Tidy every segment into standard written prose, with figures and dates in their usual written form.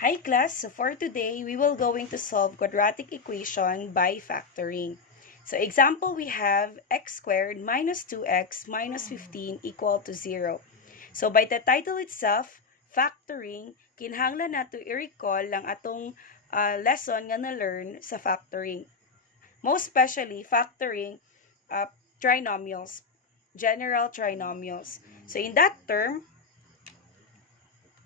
Hi class, so for today, we will going to solve quadratic equation by factoring. So example, we have x squared minus 2x minus 15 equal to 0. So by the title itself, factoring, kinahanglan nato i-recall lang atong lesson nga na-learn sa factoring. Most especially, factoring trinomials, general trinomials. So in that term,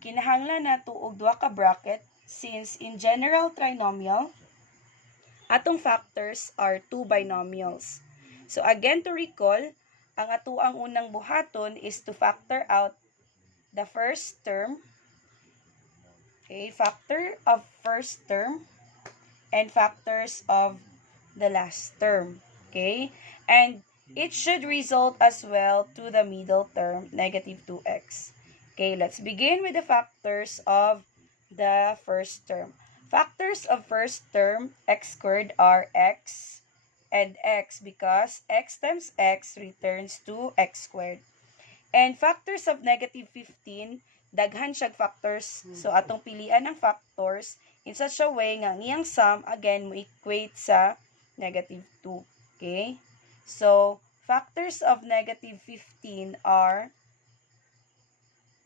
kinahanglan nato og duha ka bracket since in general trinomial, atong factors are two binomials. So again, to recall, ang atuang unang buhaton is to factor out the first term, okay, factor of first term, and factors of the last term, okay? And it should result as well to the middle term, negative 2x. Okay, let's begin with the factors of the first term. Factors of first term, x squared, are x and x because x times x returns to x squared. And factors of negative 15, daghan siyag factors. So, atong pilian ng factors in such a way nga ngiyang sum, again, mo equate sa negative 2. Okay? So, factors of negative 15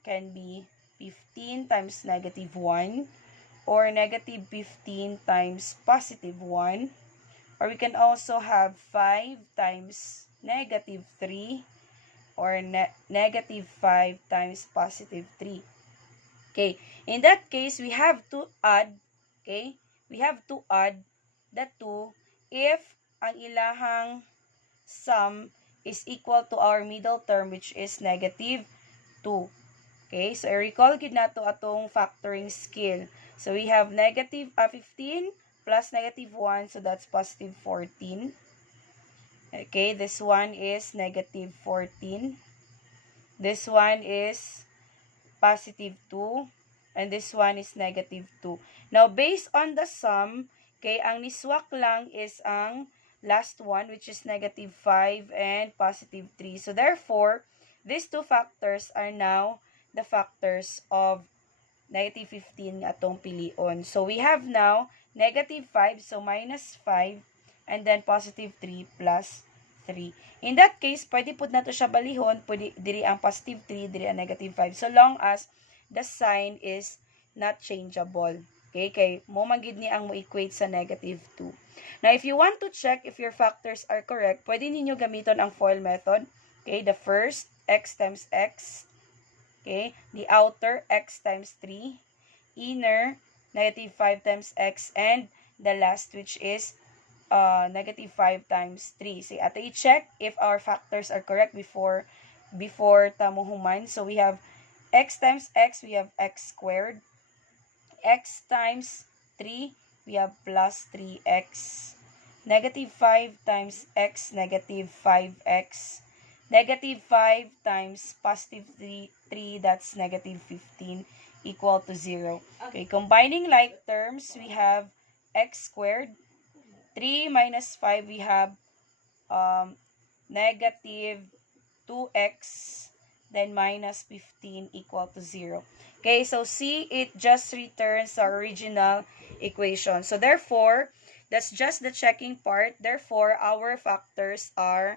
can be 15 times negative 1 or negative 15 times positive 1, or we can also have 5 times negative 3 or negative 5 times positive 3. Okay, in that case, we have to add, okay, we have to add the 2 if ang ilahang sum is equal to our middle term, which is negative 2. Okay, so I-recall gid nato atong factoring skill. So we have negative 15 plus negative 1, so that's positive 14. Okay, this one is negative 14. This one is positive 2. And this one is negative 2. Now, based on the sum, okay, ang niswak lang is ang last one, which is negative 5 and positive 3. So, therefore, these two factors are now the factors of negative 15 nga atong pilion. So, we have now negative 5, so minus 5, and then positive 3 plus 3. In that case, pwede po na to siya balihon, pwede diri ang positive 3, diri ang negative 5, so long as the sign is not changeable. Okay, kay mo magid ni ang mo equate sa negative 2. Now, if you want to check if your factors are correct, pwede ninyo gamiton ang FOIL method. Okay, the first, x times x. Okay, the outer, x times 3. Inner, negative 5 times x. And the last, which is negative 5 times 3. So, ato i-check if our factors are correct before tamo human. So, we have x times x, we have x squared. X times 3, we have plus 3x. Negative 5 times x, negative 5x. Negative 5 times positive 3, that's negative 15, equal to 0. Okay, combining like terms, we have x squared. 3 minus 5, we have negative 2x, then minus 15 equal to 0. Okay, so see, it just returns our original equation. So therefore, that's just the checking part. Therefore, our factors are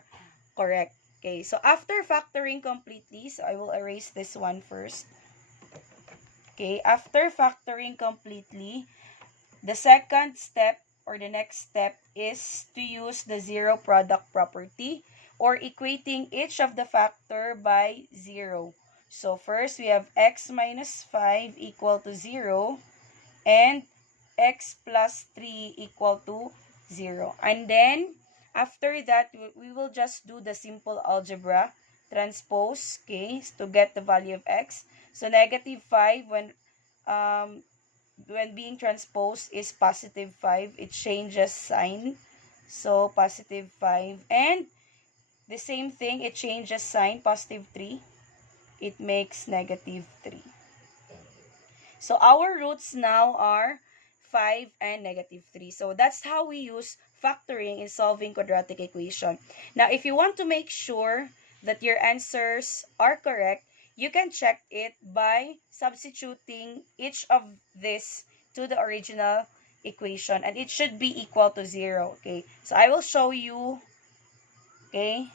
correct. Okay, so after factoring completely, so I will erase this one first. Okay, after factoring completely, the second step or the next step is to use the zero product property or equating each of the factor by 0. So first, we have x minus 5 equal to 0 and x plus 3 equal to 0. And then, after that, we will just do the simple algebra transpose, okay, to get the value of x. So negative 5 when being transposed is positive 5, it changes sign. So positive 5, and the same thing, it changes sign, positive 3, it makes negative 3. So our roots now are 5 and negative 3. So that's how we use factoring in solving quadratic equation. Now, if you want to make sure that your answers are correct, you can check it by substituting each of this to the original equation, and it should be equal to 0. Okay, so I will show you, okay,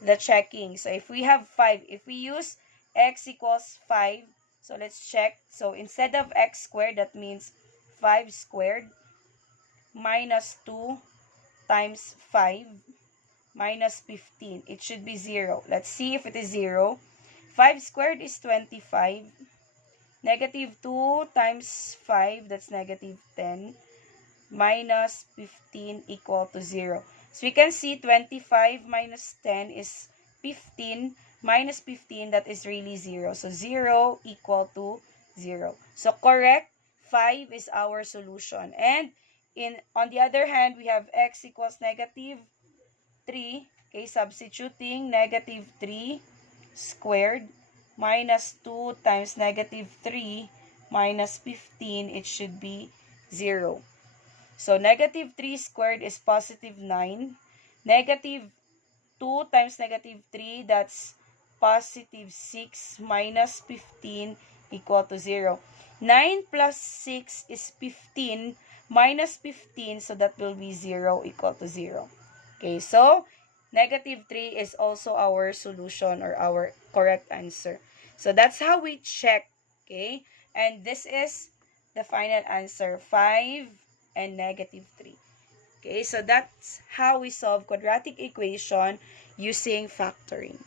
the checking. So if we have 5, if we use x equals 5, so let's check. So instead of x squared, that means 5 squared minus 2 times 5 minus 15. It should be 0. Let's see if it is 0. 5 squared is 25. Negative 2 times 5, that's negative 10. Minus 15 equal to 0. So we can see 25 minus 10 is 15. Minus 15, that is really 0. So 0 equal to 0. So correct, 5 is our solution. And on the other hand, we have x equals negative 3. Okay, substituting negative 3 squared minus 2 times negative 3 minus 15, it should be 0. So, negative 3 squared is positive 9. Negative 2 times negative 3, that's positive 6 minus 15 equal to 0. 9 plus 6 is 15 minus 15, so that will be 0 equal to 0. Okay, so negative 3 is also our solution or our correct answer. So, that's how we check, okay? And this is the final answer, 5 and negative 3. Okay, so that's how we solve quadratic equation using factoring.